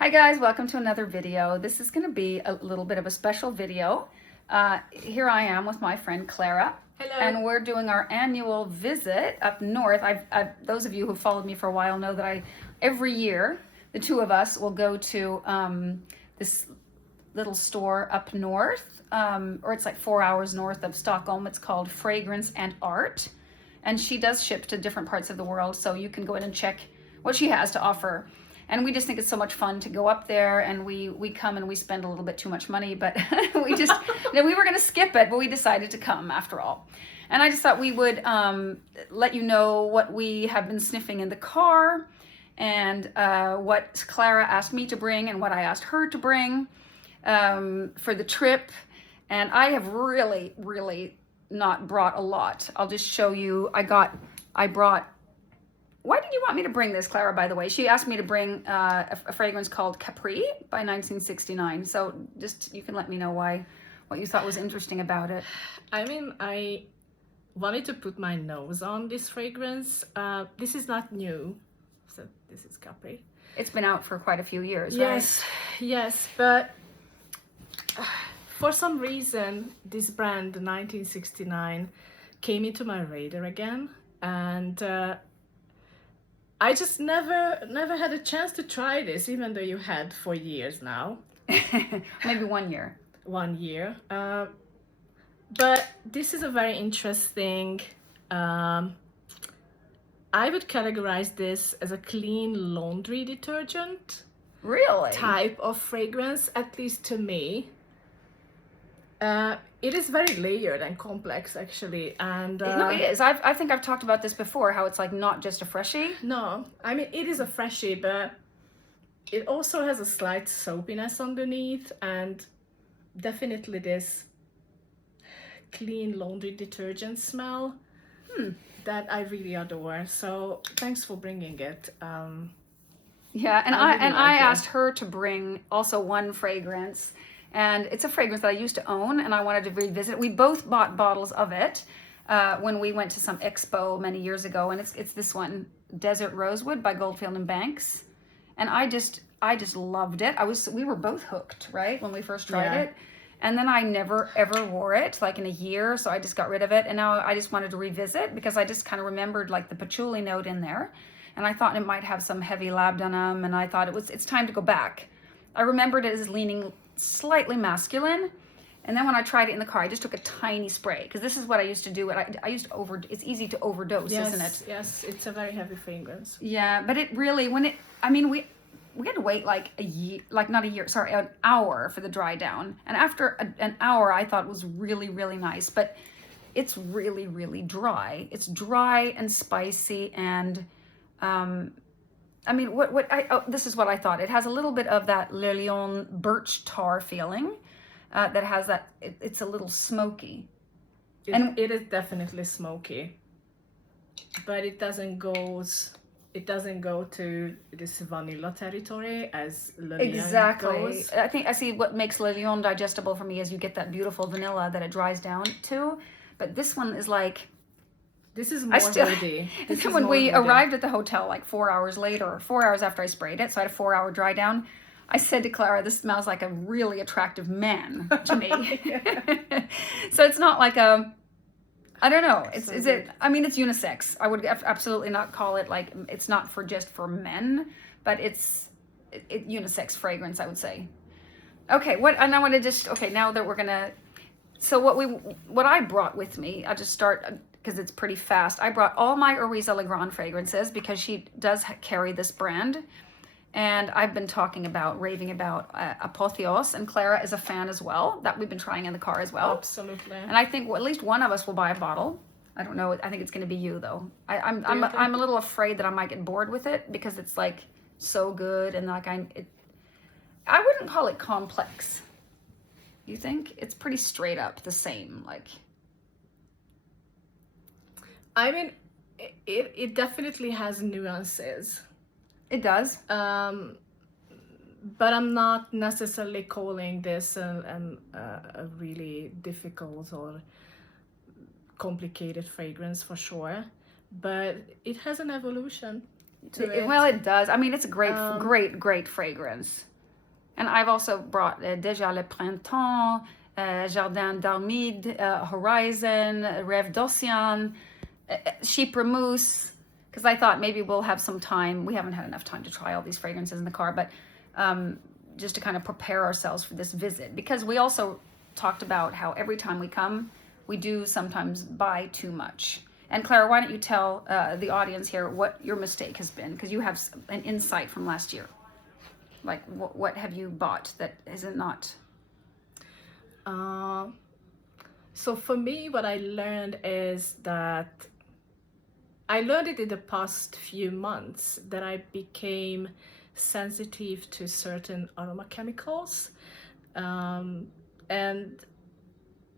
Hi guys, welcome to another video. This is going to be a little bit of a special video. Here I am with my friend Klara. Hello. And we're doing our annual visit up north. Those of you who followed me for a while know that every year, the two of us will go to this little store up north, or it's like 4 hours north of Stockholm. It's called Fragrance and Art. And she does ship to different parts of the world, so you can go in and check what she has to offer. And we just think it's so much fun to go up there, and we come and we spend a little bit too much money, but we were going to skip it, but we decided to come after all. And I just thought we would let you know what we have been sniffing in the car, and what Klara asked me to bring and what I asked her to bring for the trip. And I have really not brought a lot. I'll just show you. I brought. Why did you want me to bring this, Klara, by the way? She asked me to bring a fragrance called Capri by 1969. So just, you can let me know what you thought was interesting about it. I mean, I wanted to put my nose on this fragrance. This is not new. So this is Capri. It's been out for quite a few years, right? Yes, but for some reason, this brand, 1969, came into my radar again. And I just never had a chance to try this, even though you had for years now. Maybe 1 year. 1 year. But this is a very interesting, I would categorize this as a clean laundry detergent. Really? Type of fragrance, at least to me. It is very layered and complex, actually, and no, it is. I think I've talked about this before, how it's like not just a freshie. No, I mean, it is a freshie, but it also has a slight soapiness underneath, and definitely this clean laundry detergent smell that I really adore. So thanks for bringing it. Yeah, and I asked her to bring also one fragrance. And it's a fragrance that I used to own, and I wanted to revisit. We both bought bottles of it when we went to some expo many years ago, and it's this one, Desert Rosewood by Goldfield and Banks. And I just loved it. We were both hooked, right, when we first tried it. And then I never ever wore it, like in a year, so I just got rid of it. And now I just wanted to revisit because I just kind of remembered like the patchouli note in there, and I thought it might have some heavy labdanum, and I thought it's time to go back. I remembered it as leaning slightly masculine, and then when I tried it in the car, I just took a tiny spray, because this is what I used to do. I used to it's easy to overdose, isn't it? Yes, it's a very heavy fragrance. Yeah, but it really, we had to wait like an hour for the dry down, and after an hour I thought it was really nice, but it's really dry. It's dry and spicy, and this is what I thought. It has a little bit of that Le Lion birch tar feeling that has that, it's a little smoky. It is definitely smoky, but it doesn't go to this vanilla territory as Le Lion goes. I think I see what makes Le Lion digestible for me is you get that beautiful vanilla that it dries down to, but this one is like, this is more woody. When we arrived at the hotel like 4 hours later, or 4 hours after I sprayed it, so I had a 4 hour dry down, I said to Klara, this smells like a really attractive man to me. So it's not like I don't know. It's unisex. I would absolutely not call it like, it's not just for men, but it's unisex fragrance, I would say. Okay, now that we're gonna, so what I brought with me, I'll just start, because it's pretty fast. I brought all my Ariza Legrand fragrances because she does carry this brand, and I've been raving about Apotheos, and Klara is a fan as well, that we've been trying in the car as well. Absolutely. And I think at least one of us will buy a bottle. I don't know. I think it's going to be you though. I'm a little afraid that I might get bored with it because it's like so good, and like I wouldn't call it complex. You think? It's pretty straight up the same, like. I mean, it definitely has nuances. It does. But I'm not necessarily calling this a really difficult or complicated fragrance for sure. But it has an evolution. to it. Well, it does. I mean, it's a great fragrance. And I've also brought Déjà le Printemps, Jardin d'Armide, Horizon, Rêve d'Océan, Chypre Mousse, because I thought maybe we'll have some time. We haven't had enough time to try all these fragrances in the car, but just to kind of prepare ourselves for this visit. Because we also talked about how every time we come, we do sometimes buy too much. And Klara, why don't you tell the audience here what your mistake has been? Because you have an insight from last year. Like, what have you bought that isn't not? So for me, what I learned is that I learned it in the past few months that I became sensitive to certain aroma chemicals. And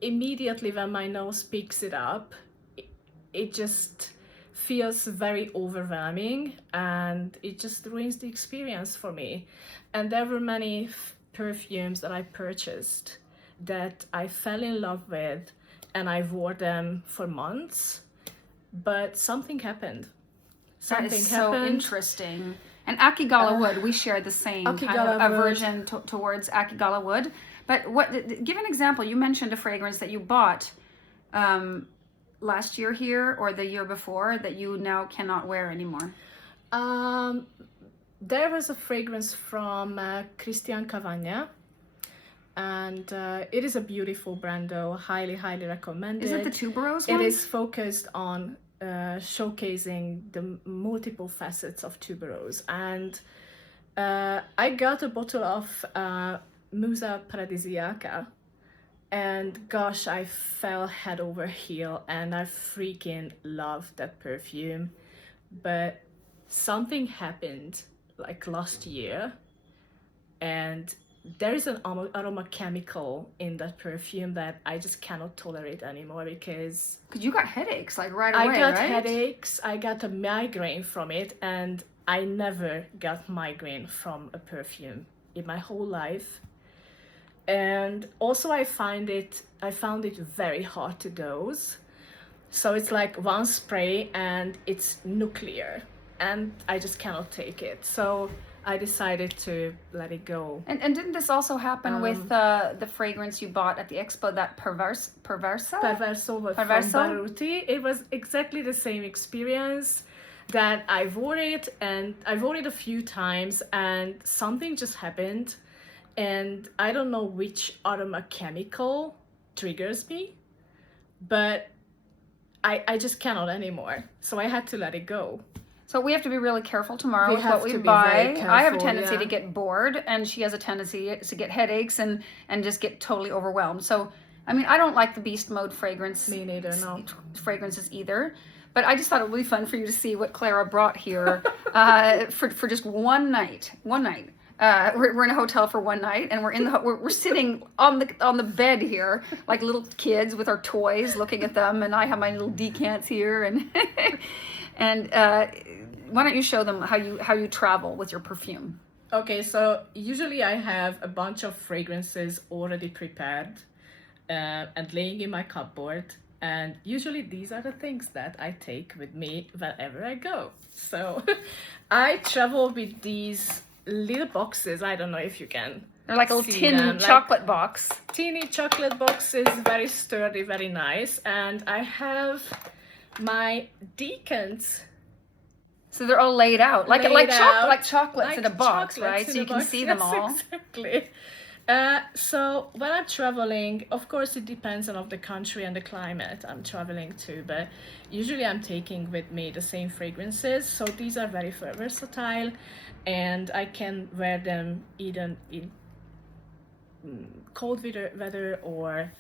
immediately when my nose picks it up, it just feels very overwhelming and it just ruins the experience for me. And there were many perfumes that I purchased that I fell in love with and I wore them for months, but something happened. That is so interesting. And Akigala wood, we share the same kind of aversion towards Akigala wood. But give an example. You mentioned a fragrance that you bought last year here or the year before that you now cannot wear anymore. There was a fragrance from Christian Cavagna, and it is a beautiful brand though, highly recommended. Is it the tuberose one? It is focused on showcasing the multiple facets of tuberose, and I got a bottle of Musa Paradisiaca, and gosh, I fell head over heel and I freaking loved that perfume. But something happened like last year, and there is an aroma chemical in that perfume that I just cannot tolerate anymore because you got headaches like right away, I got right? headaches, I got a migraine from it, and I never got migraine from a perfume in my whole life. And also I found it very hard to dose. So it's like one spray and it's nuclear and I just cannot take it. So I decided to let it go. And didn't this also happen with the fragrance you bought at the expo, that Perverso from Baruti? It was exactly the same experience that I wore it a few times and something just happened. And I don't know which aroma chemical triggers me, but I just cannot anymore. So I had to let it go. So we have to be really careful tomorrow with what we buy. Careful, I have a tendency to get bored, and she has a tendency to get headaches and just get totally overwhelmed. So, I mean, I don't like the beast mode fragrance. Me neither, no. Fragrances either. But I just thought it would be fun for you to see what Klara brought here for just one night. One night. We're in a hotel for one night, and we're sitting on the bed here like little kids with our toys, looking at them, and I have my little decants here, and why don't you show them how you travel with your perfume? Okay, so usually I have a bunch of fragrances already prepared and laying in my cupboard, and usually these are the things that I take with me wherever I go. So I travel with these little boxes. I don't know if you can. They're like a little tin chocolate box. Teeny chocolate boxes, very sturdy, very nice. And I have my decants. So they're all laid out like chocolates in a box, right? So you can see them all. Exactly. So when I'm traveling, of course it depends on the country and the climate I'm traveling to, but usually I'm taking with me the same fragrances. So these are very versatile, and I can wear them either in cold weather or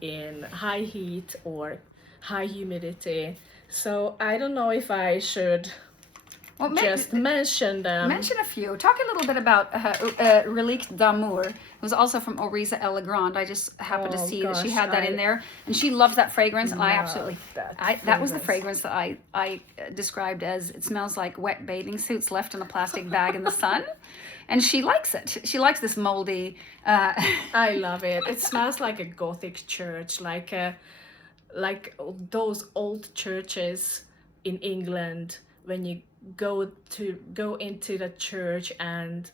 in high heat or high humidity. So I don't know if I should just mention them. Mention a few. Talk a little bit about Relique d'Amour. It was also from Orisa Legrand. I just happened to see that she had that in there, and she loves that fragrance. And I absolutely that was the fragrance that I described as, it smells like wet bathing suits left in a plastic bag in the sun. And she likes it. She likes this moldy. I love it. It smells like a Gothic church, like those old churches in England when you go into the church and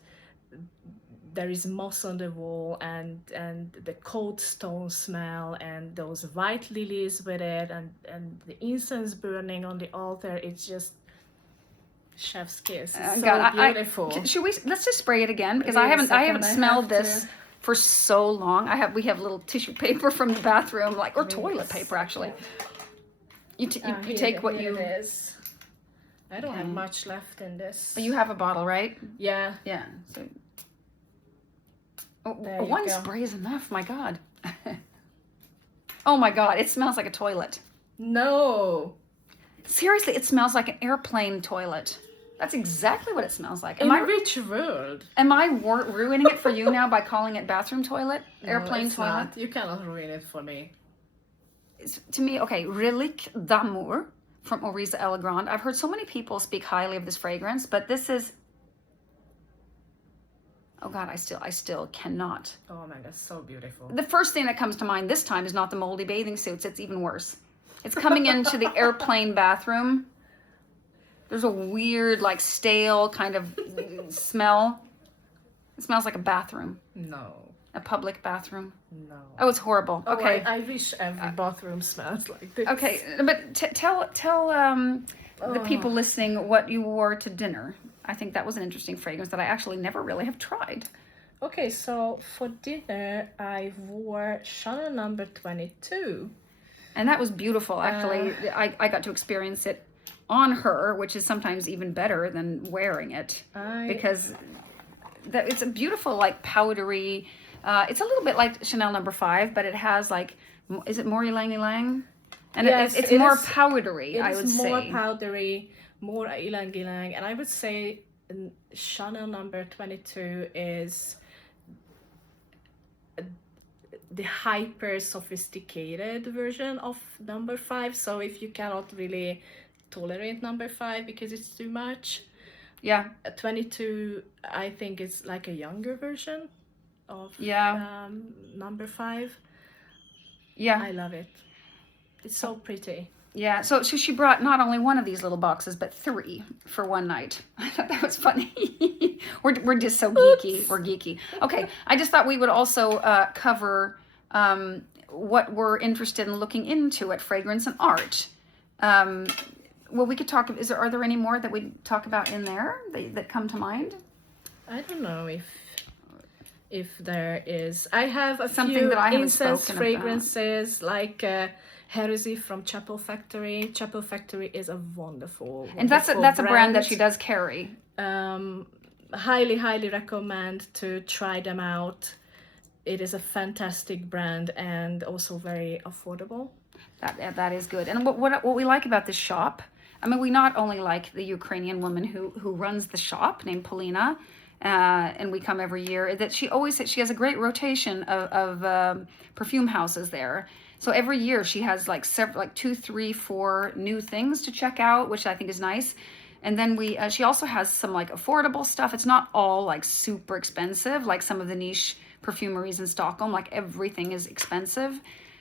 there is moss on the wall and the cold stone smell and those white lilies with it and the incense burning on the altar. It's just chef's kiss. It's so beautiful. Should we? Let's just spray it again because Wait I a haven't second, smelled have this to- for so long. We have little tissue paper from the bathroom, like, or Wait a toilet paper actually. You Here- take what here you. it is. I don't have Okay. much left in this. But you have a bottle, right? Yeah. Yeah. So. There you One go. spray is enough. My God. Oh my God! It smells like a toilet. No. Seriously, it smells like an airplane toilet. That's exactly what it smells like. In which world? Am I ruining it for you now by calling it bathroom toilet, airplane No, it's toilet? not. You cannot ruin it for me. To me, okay, Relique d'Amour from Orisa Elegrand. I've heard so many people speak highly of this fragrance, but this is. Oh God, I still cannot. Oh man, that's so beautiful. The first thing that comes to mind this time is not the moldy bathing suits. It's even worse. It's coming into the airplane bathroom. There's a weird, like, stale kind of smell. It smells like a bathroom, No. a public bathroom. No. Oh, it's horrible. Oh, Okay. I wish every bathroom smells like this. Okay, but tell the people listening what you wore to dinner. I think that was an interesting fragrance that I actually never really have tried. Okay, so for dinner I wore Chanel number 22. And that was beautiful, actually. I got to experience it on her, which is sometimes even better than wearing it. Because it's a beautiful, like, powdery... it's a little bit like Chanel number 5, but it has, like... Is it more ylang ylang? And Yes, it's it more is- powdery, I would It's more say. powdery, more ylang ylang, and I would say Chanel number 22 is the hyper sophisticated version of number 5. So if you cannot really tolerate number 5 because it's too much, Yeah. 22 I think is like a younger version of Yeah. number 5. Yeah. I love it. It's so pretty. Yeah, so she brought not only one of these little boxes, but 3 for one night. I thought that was funny. we're just so geeky. Oops. We're geeky. Okay, I just thought we would also cover what we're interested in looking into at Fragrance and Art. Well, we could talk. Are there any more that we talk about in there that come to mind? I don't know if there is. I have a Something few that I haven't incense spoken fragrances like Heresy from Chapel Factory. Chapel Factory is a wonderful, And that's a brand that she does carry. Highly recommend to try them out. It is a fantastic brand and also very affordable. That is good. And what we like about this shop, I mean, we not only like the Ukrainian woman who runs the shop named Polina, and we come every year, that she has a great rotation of perfume houses there. So every year she has like 2, 3, 4 new things to check out, which I think is nice. And then she also has some like affordable stuff. It's not all like super expensive, like some of the niche perfumeries in Stockholm. Like everything is expensive.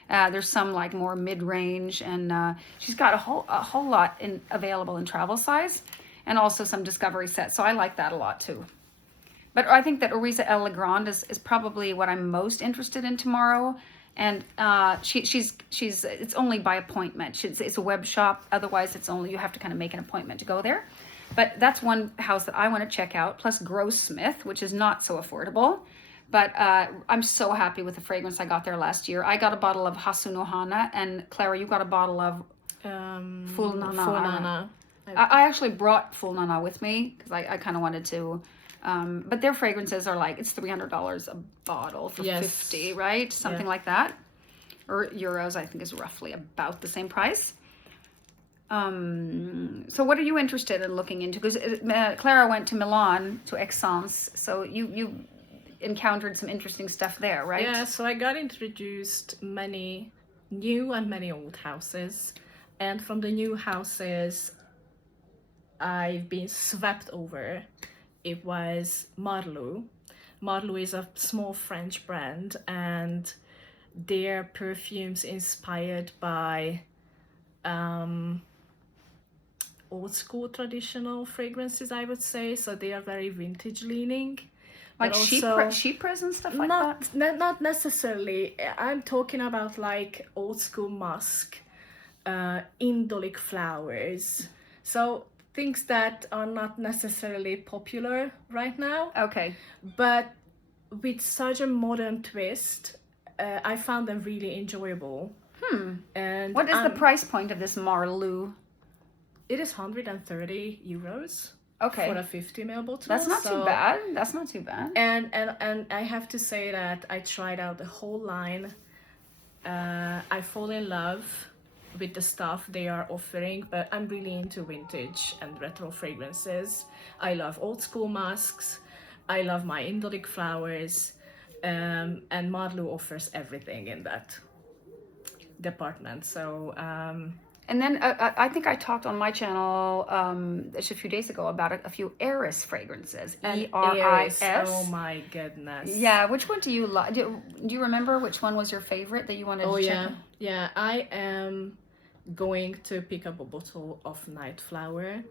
There's some like more mid-range, and she's got a whole lot available in travel size, and also some discovery sets. So I like that a lot too. But I think that Orisa Elegrand is probably what I'm most interested in tomorrow. And she's it's only by appointment. It's a web shop. Otherwise, you have to kind of make an appointment to go there. But that's one house that I want to check out. Plus Grossmith, which is not so affordable. But I'm so happy with the fragrance I got there last year. I got a bottle of Hasunohana, and Klara, you got a bottle of Full Nana. Full Nana. I actually brought Full Nana with me because I kind of wanted to. But their fragrances are like, it's $300 a bottle for 50, right? Something like that. Or euros, I think, is roughly about the same price. So what are you interested in looking into? Because Klara went to Milan, to Aix-en-Provence, so you encountered some interesting stuff there, right? Yeah, so I got introduced many new and many old houses. And from the new houses, I've been swept over. It was Marlou. Marlou is a small French brand, and their perfumes inspired by old school traditional fragrances, I would say. So they are very vintage leaning. Like but chypres and stuff like not that? not necessarily. I'm talking about like old school musk, indolic flowers. So things that are not necessarily popular right now, Okay. but with such a modern twist, I found them really enjoyable. And What is the price point of this Marlou? it is 130 euros Okay. for a 50 ml bottle. That's not too bad. That's not too bad. And I have to say that I tried out the whole line. I fall in love with the stuff they are offering, but I'm really into vintage and retro fragrances. I love old school musks. I love my indolic flowers. And Marlou offers everything in that department. So And then I think I talked on my channel just a few days ago about a few Eris fragrances. Eris. ERIS. Oh my goodness. Yeah, which one do you like? Do you remember which one was your favorite that you wanted to check? Yeah. I am going to pick up a bottle of Night Flower.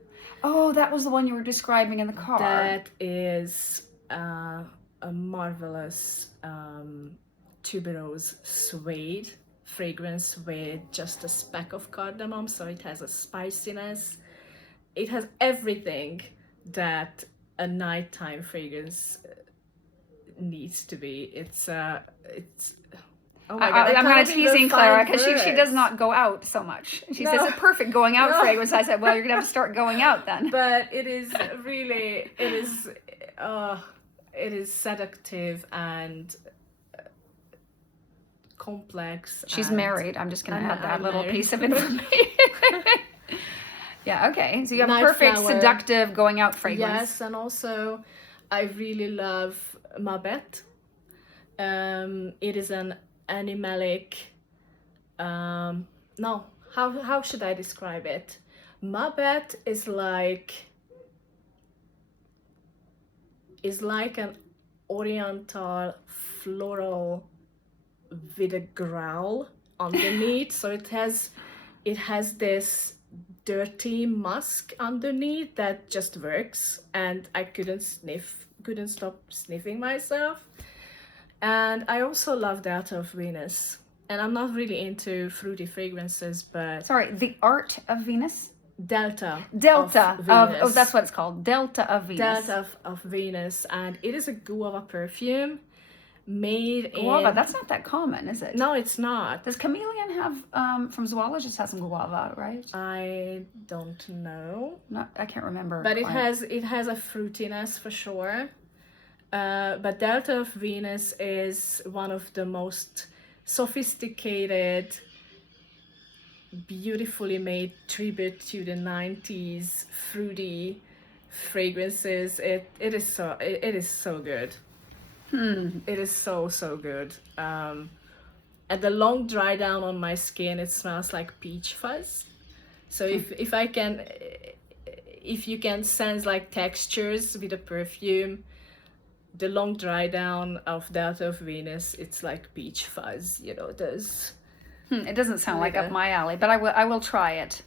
Oh, that was the one you were describing in the car. That is a marvelous tuberose suede fragrance with just a speck of cardamom, so it has a spiciness. It has everything that a nighttime fragrance needs to be. It's oh my God, I'm kind of teasing Klara because she does not go out so much. She says it's perfect going out fragrance. I said, well, you're gonna have to start going out then. But it is really, it is seductive and complex. She's married. I'm just going to add that little piece of information. Yeah, okay. So you have Night perfect Flower. seductive going out fragrance. Yes, and also I really love Mabet. It is an animalic. No, how should I describe it? Mabet is like an oriental floral with a growl underneath. So it has this dirty musk underneath that just works, and I couldn't stop sniffing myself. And I also love Delta of Venus, and I'm not really into fruity fragrances, but Sorry, the Art of Venus? Delta of Venus. Oh, that's what it's called. Delta of Venus. Delta of Venus, and it is a guava perfume made Guava, in... that's not that common, is it? No, it's not. Does Chameleon have, from Zoologist, has some guava, right? I don't know. No, I can't remember. But quite. it has a fruitiness for sure. But Delta of Venus is one of the most sophisticated, beautifully made tribute to the 90s fruity fragrances. It is so good. It is so good. And the long dry down on my skin, it smells like peach fuzz. So if you can sense like textures with a perfume, the long dry down of Delta of Venus, it's like peach fuzz, those. It doesn't sound like up my alley, but I will try it.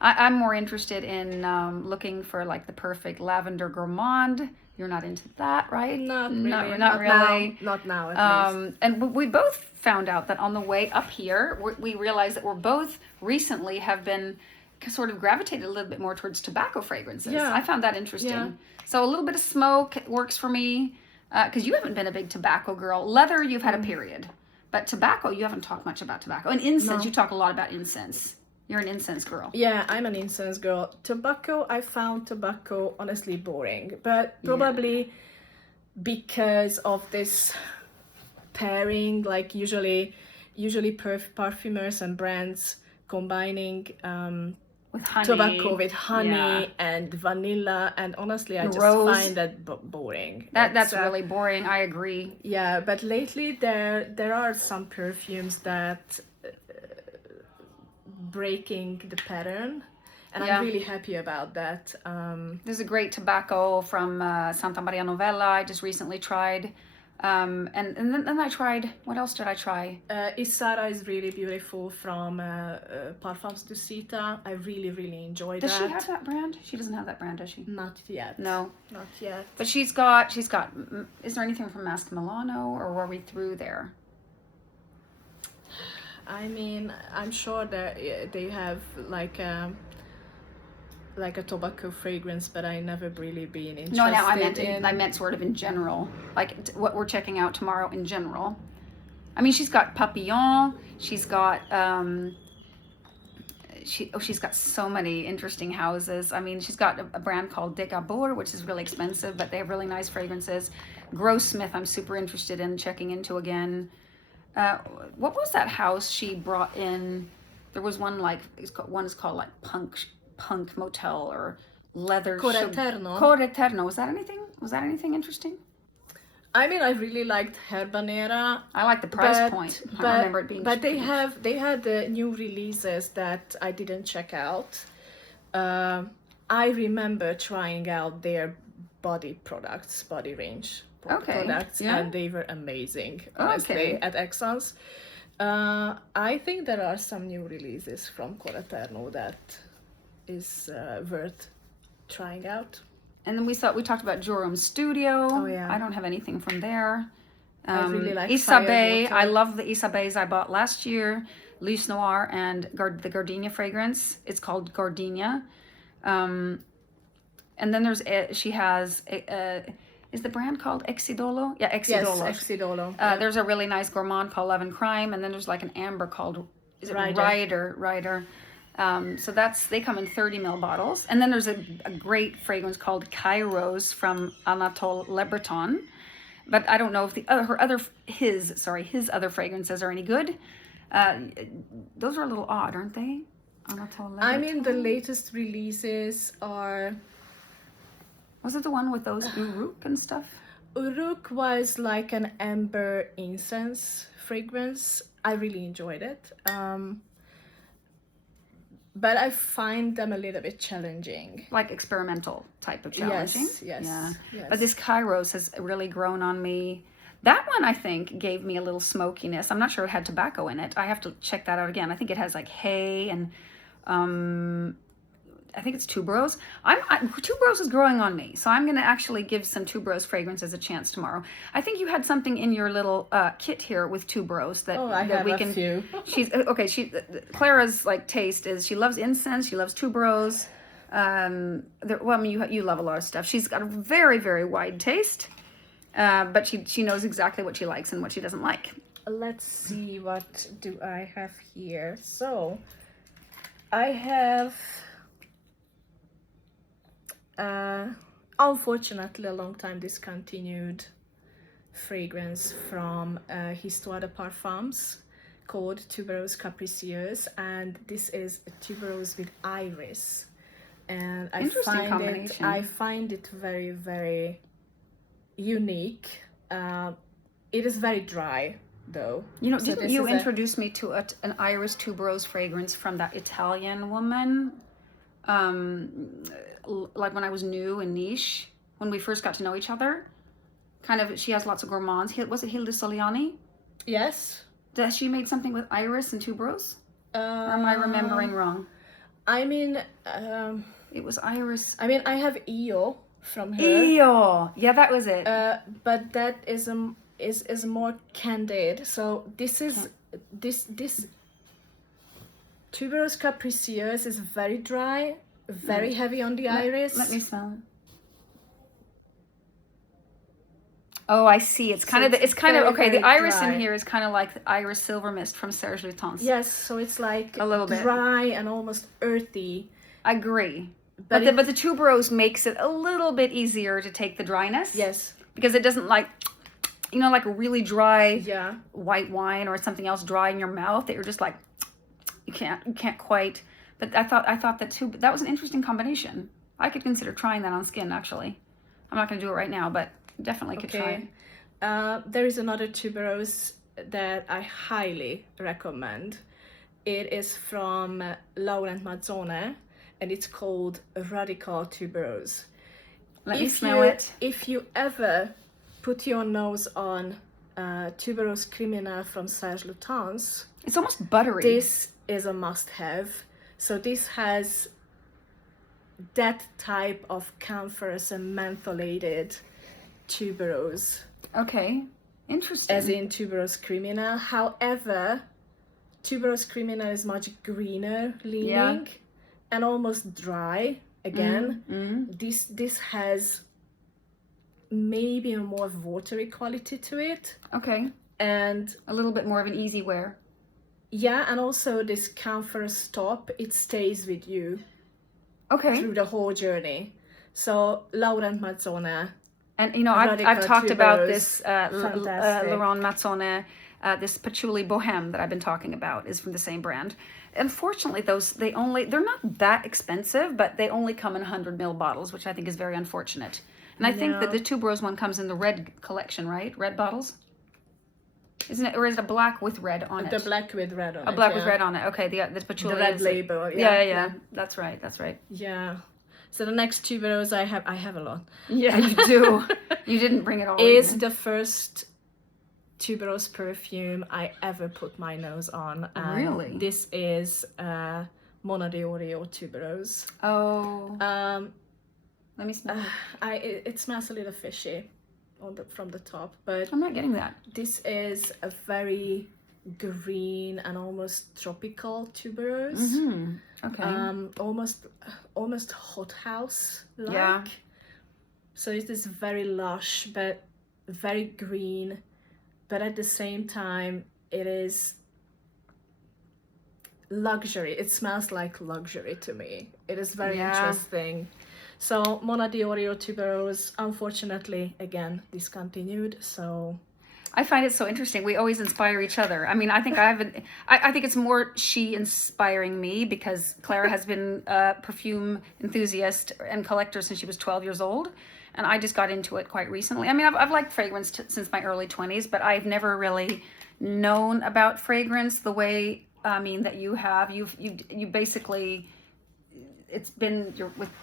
I'm more interested in looking for like the perfect lavender gourmand. You're not into that, right? Not really. Not really. Not now, at least. And we both found out that on the way up here, we realized that we're both recently have been sort of gravitated a little bit more towards tobacco fragrances. Yeah. I found that interesting. Yeah. So a little bit of smoke works for me, because you haven't been a big tobacco girl. Leather, you've had a period. But tobacco, you haven't talked much about tobacco. And incense, you talk a lot about incense. You're an incense girl. Yeah, I'm an incense girl. Tobacco, I found tobacco honestly boring, but probably because of this pairing, like usually perfumers and brands combining With honey. tobacco with honey and vanilla, and honestly I just Rose. find that boring. That's really boring. I agree. Yeah, but lately there are some perfumes that breaking the pattern, and I'm really happy about that. There's a great tobacco from Santa Maria Novella I just recently tried. And then I tried, what else did I try? Isara is really beautiful from Parfums de Sita. I really, really enjoy Does that. she have that brand? She doesn't have that brand, does she? Not yet. No. Not yet. But she's got, is there anything from Mask Milano, or were we through there? I mean, I'm sure that they have like a tobacco fragrance, but I never really been interested No, I in. meant sort of in general, like what we're checking out tomorrow in general. I mean, she's got Papillon. She's got she's got so many interesting houses. I mean, she's got a brand called De Gabor, which is really expensive, but they have really nice fragrances. Grossmith, I'm super interested in checking into again. What was that house she brought in? There was one like one is called like Punk Motel or Leather. Cor Eterno. Cor Eterno. Was that anything interesting? I mean, I really liked Herbanera. I like the price point. I remember it being. But they had the new releases that I didn't check out. I remember trying out their body range products, and they were amazing. Honestly, at Exxon's. I think there are some new releases from Cor Eterno that is worth trying out. And then we talked about Jorum Studio. Oh yeah. I don't have anything from there. I really like Isabe. I love the Isabes I bought last year. Lys Noir and the Gardenia fragrance. It's called Gardenia. And then she has is the brand called Exidolo? Yeah, Exidolo. Yes, Exidolo. There's a really nice gourmand called Love and Crime, and then there's like an amber called Rider. So they come in 30 ml bottles. And then there's a great fragrance called Kairos from Anatole Le Breton. But I don't know if his other fragrances are any good. Those are a little odd, aren't they? Anatole Le Breton. I mean, the latest releases are... Was it the one with those Uruk and stuff? Uruk was like an amber incense fragrance. I really enjoyed it. But I find them a little bit challenging. Like experimental type of challenging? Yes. But this Kairos has really grown on me. That one, I think, gave me a little smokiness. I'm not sure it had tobacco in it. I have to check that out again. I think it has like hay and... I think it's tuberose. Tuberose is growing on me, so I'm going to actually give some tuberose fragrances a chance tomorrow. I think you had something in your little kit here with tuberose that we can. Few. She's okay. Klara's like taste is she loves incense. She loves tuberose. You love a lot of stuff. She's got a very, very wide taste, but she knows exactly what she likes and what she doesn't like. Let's see, what do I have here? So, I have. Unfortunately, a long time discontinued fragrance from Histoire de Parfums called Tuberose Capricieuse, and this is a tuberose with iris, and I find it very, very unique. It is very dry though. You know, didn't you introduce me to an iris tuberose fragrance from that Italian woman? Like when I was new in Niche, when we first got to know each other, she has lots of gourmands. Was it Hilda Soliani? Yes. Does she made something with iris and tuberose? Or am I remembering wrong? I mean, it was iris. I mean, I have Io from her. Io, yeah, that was it. But that is more candid. So this is this Tuberose Capricieuse is very dry, very heavy on the iris. Let me smell it. Oh, I see. It's kind of okay. The iris dry. In here is kind of like the Iris Silver Mist from Serge Lutens. Yes, so it's like a little bit dry and almost earthy. I agree, but the tuberose makes it a little bit easier to take the dryness. Yes, because it doesn't like a really dry white wine or something else dry in your mouth that you're just like you can't quite. But I thought that was an interesting combination. I could consider trying that on skin actually. I'm not going to do it right now, but. Definitely could try. There is another tuberose that I highly recommend. It is from Laurent Mazzone and it's called Radical Tuberose. Let me smell it. If you ever put your nose on Tuberose Criminal from Serge Lutens, It's almost buttery. this is a must-have. So this has that type of camphorous and mentholated tuberose, Okay, interesting. as in Tuberose Criminal. However, Tuberose Criminal is much greener leaning and almost dry again. This has maybe a more watery quality to it, Okay, and a little bit more of an easy wear. yeah, and also this camphorous top, it stays with you Okay. through the whole journey. So Laurent Mazzone, And you know, I've Radical talked about tuberose, this fantastic. Laurent Mazzone, this Patchouli Bohème that I've been talking about is from the same brand. Unfortunately, they're not that expensive, but they only come in 100 ml bottles, which I think is very unfortunate. And I think that the tuberose one comes in the red collection, right? Red bottles, isn't it? Or is it a black with red on it? the black with red on it. A black with yeah. red on it. Okay, the patchouli. The red is label. Yeah. That's right. That's right. Yeah. So the next tuberose I have a lot. Yeah, you do. You didn't bring it all. Is in. the first tuberose perfume I ever put my nose on. And Really? This is Mona de Oreo tuberose. Oh, let me smell. It smells a little fishy from the top, but I'm not getting that. this is a very green and almost tropical tuberose. Mm-hmm. Okay. Almost hothouse like. Yeah. So it is very lush but very green, but at the same time it is luxury. It smells like luxury to me. It is very interesting. So Mona de Oreo tuberose, unfortunately, again discontinued. So I find it so interesting. We always inspire each other. I mean, I think I think it's more she inspiring me, because Klara has been a perfume enthusiast and collector since she was 12 years old. And I just got into it quite recently. I mean, I've liked fragrance since my early 20s, but I've never really known about fragrance the way, that you have. You basically, it's been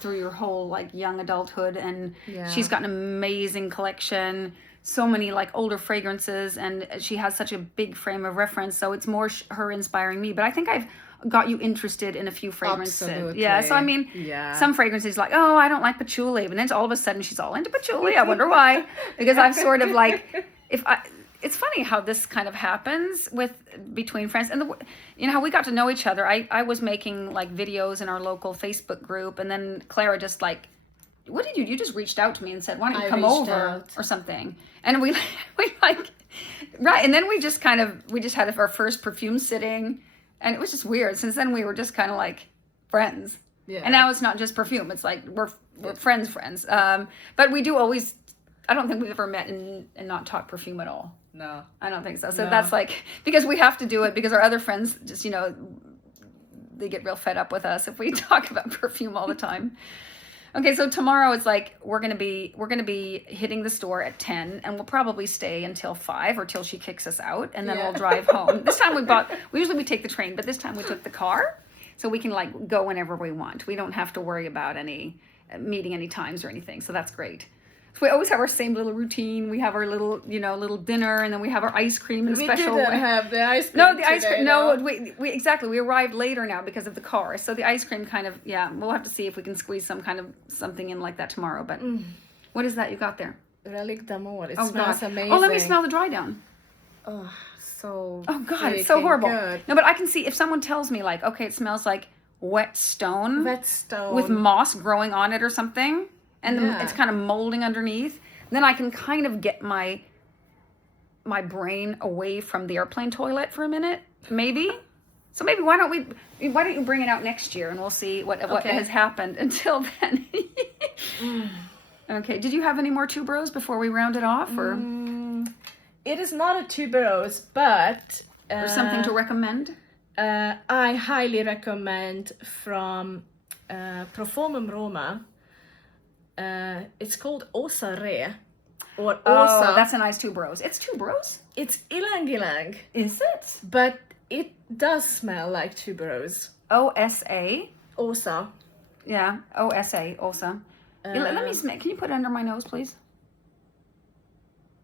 through your whole like young adulthood, and she's got an amazing collection. So many like older fragrances, and she has such a big frame of reference. So it's more her inspiring me. But I think I've got you interested in a few fragrances. Absolutely. Yeah. So I mean, some fragrances like, oh, I don't like patchouli, but then all of a sudden she's all into patchouli. I wonder why. Because I've sort of like, it's funny how this kind of happens between friends, and how we got to know each other. I was making like videos in our local Facebook group, and then Klara just like, what did you just reached out to me and said, why don't you come over or something? And we like, right. And then we just had our first perfume sitting, and it was just weird. Since then we were just kind of like friends. Yeah. And now it's not just perfume. It's like, we're friends. But we do always, I don't think we've ever met and not talked perfume at all. No. I don't think so. So that's like, because we have to do it, because our other friends just, they get real fed up with us if we talk about perfume all the time. Okay, so tomorrow it's like we're gonna be hitting the store at 10, and we'll probably stay until 5 or till she kicks us out, and then we'll drive home. This time we usually take the train, but this time we took the car, so we can like go whenever we want. We don't have to worry about any meeting any times or anything, so that's great. So we always have our same little routine. We have our little dinner, and then we have our ice cream in a special way. We didn't have the ice cream. No, the ice cream. No, we exactly. We arrived later now because of the car. So the ice cream kind of, we'll have to see if we can squeeze something in like that tomorrow. But what is that you got there? Relic d'Amour. It smells amazing. Oh, let me smell the dry down. Oh, so. Oh God, it's so horrible. Good. No, but I can see if someone tells me like, okay, it smells like wet stone. Wet stone. With moss growing on it or something. And it's kind of molding underneath. Then I can kind of get my brain away from the airplane toilet for a minute, maybe. So maybe why don't you bring it out next year, and we'll see what has happened until then. Okay. Did you have any more tuberose before we round it off, or? It is not a tuberose, but or something to recommend. I highly recommend from Perfume Roma. It's called Osa Re, or Osa. Oh, that's a nice tuberose. It's tuberose? It's ylang ylang. Is it? But it does smell like tuberose. O-S-A? Osa. Yeah, O-S-A, Osa. Let me smell. Can you put it under my nose, please?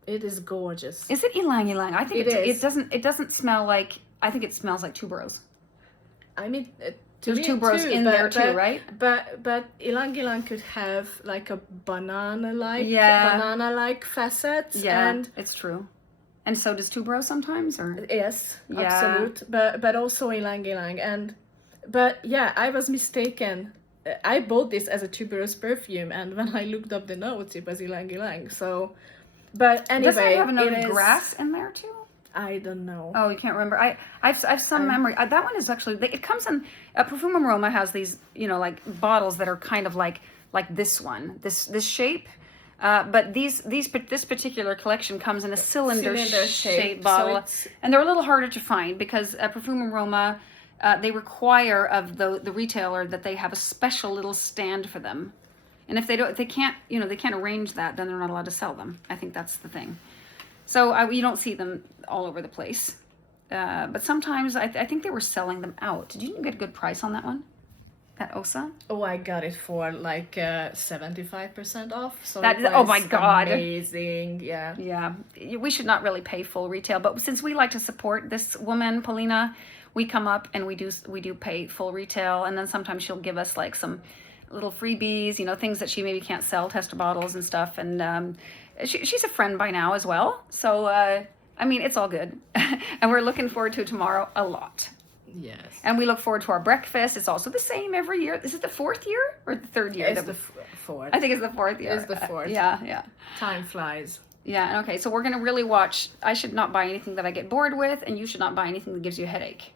It is gorgeous. Is it ylang ylang? I think It is. it doesn't smell like, I think it smells like tuberose. I mean, There's tuberose in there too, right? But ylang ylang could have like a banana-like facet. Yeah, And it's true. And so does tuberose sometimes, or? yes, Yeah. absolute. But also ylang ylang. But yeah, I was mistaken. I bought this as a tuberose perfume, and when I looked up the notes, it was ylang ylang. So, but anyway, Doesn't it have a note it of is- grass in there too? I don't know. Oh, you can't remember. I've some memory. That one is actually. It comes in. Perfume Aroma has these, like bottles that are kind of like this one, this shape. But this particular collection comes in a cylinder shape bottle, So and they're a little harder to find because Perfume Aroma, they require of the retailer that they have a special little stand for them, and if they can't arrange that, then they're not allowed to sell them. I think that's the thing. So you don't see them all over the place. But sometimes I think they were selling them out. Did you get a good price on that one? That Osa? Oh, I got it for like 75% off. So That- it oh my was God. amazing! Yeah. Yeah. We should not really pay full retail, but since we like to support this woman, Paulina, we come up and we do pay full retail, and then sometimes she'll give us like some little freebies, things that she maybe can't sell, tester bottles and stuff. And she's a friend by now as well. So, I mean, it's all good. And we're looking forward to tomorrow a lot. Yes. And we look forward to our breakfast. It's also the same every year. Is it the 4th year or the 3rd year? It's the fourth. I think it's the 4th year. It's the 4th. Yeah. Time flies. Yeah, okay, so we're going to really watch. I should not buy anything that I get bored with, and you should not buy anything that gives you a headache.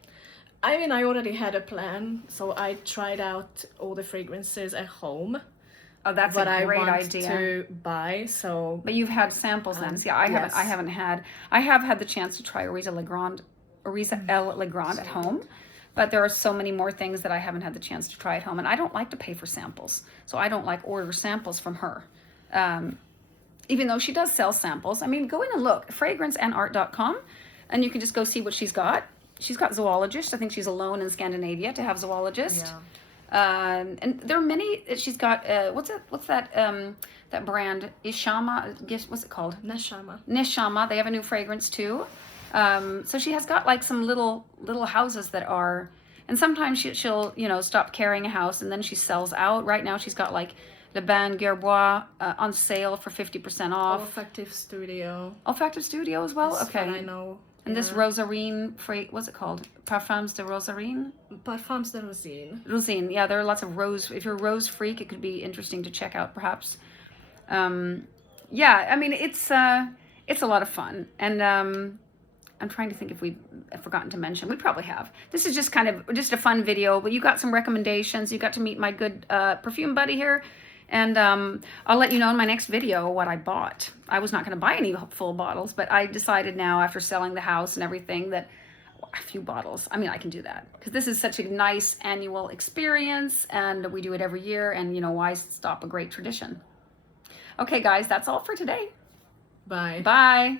I mean, I already had a plan, so I tried out all the fragrances at home. Oh, that's what a great I want idea. to buy. So, But you've had samples then. See, I yes. haven't had. I have had the chance to try Ariza L. Legrand at home, but there are so many more things that I haven't had the chance to try at home, and I don't like to pay for samples, so I don't like order samples from her. Even though she does sell samples. I mean, go in and look, fragranceandart.com, and you can just go see what she's got. She's got zoologist. I think she's alone in Scandinavia to have zoologist. yeah. And there are many. She's got what's that that brand Ishama? Guess what's it called? Neshama. They have a new fragrance too. So she has got like some little houses that are, and sometimes she'll stop carrying a house and then she sells out. Right now she's got like Le Bain Gerbois on sale for 50% off. Olfactive Studio. Olfactive Studio as well. That's Okay. what I know. And this Rosarine, what's it called? Parfums de Rosarine? Parfums de Rosine. Rosine, yeah, there are lots of rose. If you're a rose freak, it could be interesting to check out, perhaps. Yeah, I mean, it's a lot of fun. And I'm trying to think if we've forgotten to mention. We probably have. This is just just a fun video, but you got some recommendations. You got to meet my good perfume buddy here. And I'll let you know in my next video what I bought. I was not going to buy any full bottles, but I decided now after selling the house and everything that a few bottles, I mean, I can do that. Because this is such a nice annual experience, and we do it every year, and why stop a great tradition? Okay, guys, that's all for today. Bye. Bye.